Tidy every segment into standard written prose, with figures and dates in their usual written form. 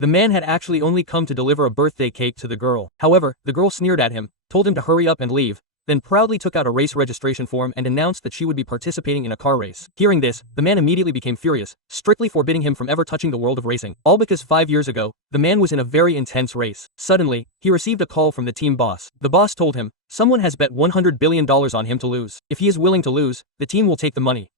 The man had actually only come to deliver a birthday cake to the girl. However, the girl sneered at him, told him to hurry up and leave, then proudly took out a race registration form and announced that she would be participating in a car race. Hearing this, the man immediately became furious, strictly forbidding him from ever touching the world of racing. All because 5 years ago, the man was in a very intense race. Suddenly, he received a call from the team boss. The boss told him, someone has bet $100 billion on him to lose. If he is willing to lose, the team will take the money.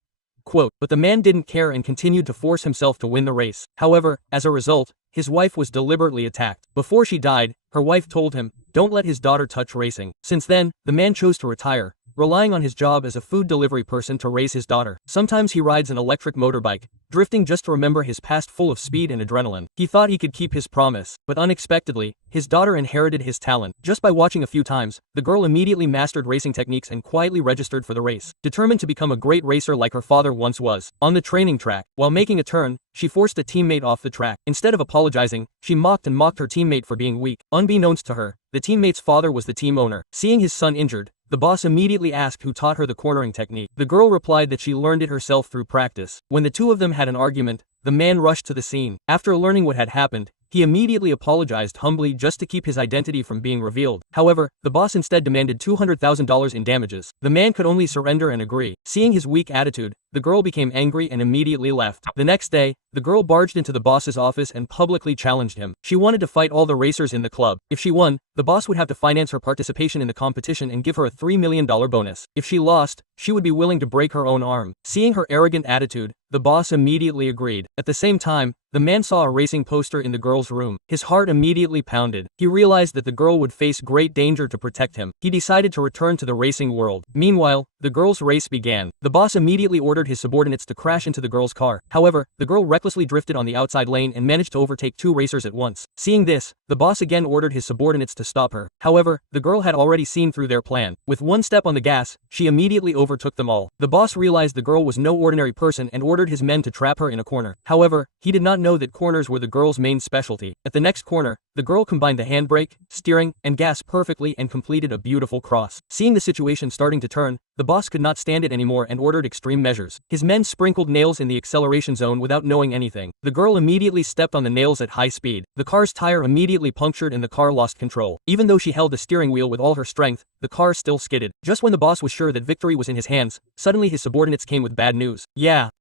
Quote, but the man didn't care and continued to force himself to win the race. However, as a result, his wife was deliberately attacked. Before she died, her wife told him, don't let his daughter touch racing. Since then, the man chose to retire, relying on his job as a food delivery person to raise his daughter. Sometimes he rides an electric motorbike, drifting just to remember his past full of speed and adrenaline. He thought he could keep his promise, but unexpectedly, his daughter inherited his talent. Just by watching a few times, the girl immediately mastered racing techniques and quietly registered for the race, determined to become a great racer like her father once was. On the training track, while making a turn, she forced a teammate off the track. Instead of apologizing, she mocked her teammate for being weak. Unbeknownst to her, the teammate's father was the team owner. Seeing his son injured, the boss immediately asked who taught her the cornering technique. The girl replied that she learned it herself through practice. When the two of them had an argument, the man rushed to the scene. After learning what had happened, he immediately apologized humbly just to keep his identity from being revealed. However, the boss instead demanded $200,000 in damages. The man could only surrender and agree. Seeing his weak attitude, the girl became angry and immediately left. The next day, the girl barged into the boss's office and publicly challenged him. She wanted to fight all the racers in the club. If she won, the boss would have to finance her participation in the competition and give her a $3 million bonus. If she lost, she would be willing to break her own arm. Seeing her arrogant attitude, the boss immediately agreed. At the same time, the man saw a racing poster in the girl's room. His heart immediately pounded. He realized that the girl would face great danger to protect him. He decided to return to the racing world. Meanwhile, the girl's race began. The boss immediately ordered his subordinates to crash into the girl's car. However, the girl recklessly drifted on the outside lane and managed to overtake 2 racers at once. Seeing this, the boss again ordered his subordinates to stop her. However, the girl had already seen through their plan. With one step on the gas, she immediately overtook them all. The boss realized the girl was no ordinary person and ordered his men to trap her in a corner. However, he did not know that corners were the girl's main specialty. At the next corner, the girl combined the handbrake, steering, and gas perfectly and completed a beautiful cross. Seeing the situation starting to turn, the boss could not stand it anymore and ordered extreme measures. His men sprinkled nails in the acceleration zone without knowing anything. The girl immediately stepped on the nails at high speed. The car's tire immediately punctured and the car lost control. Even though she held the steering wheel with all her strength, the car still skidded. Just when the boss was sure that victory was in his hands, suddenly his subordinates came with bad news. Yeah,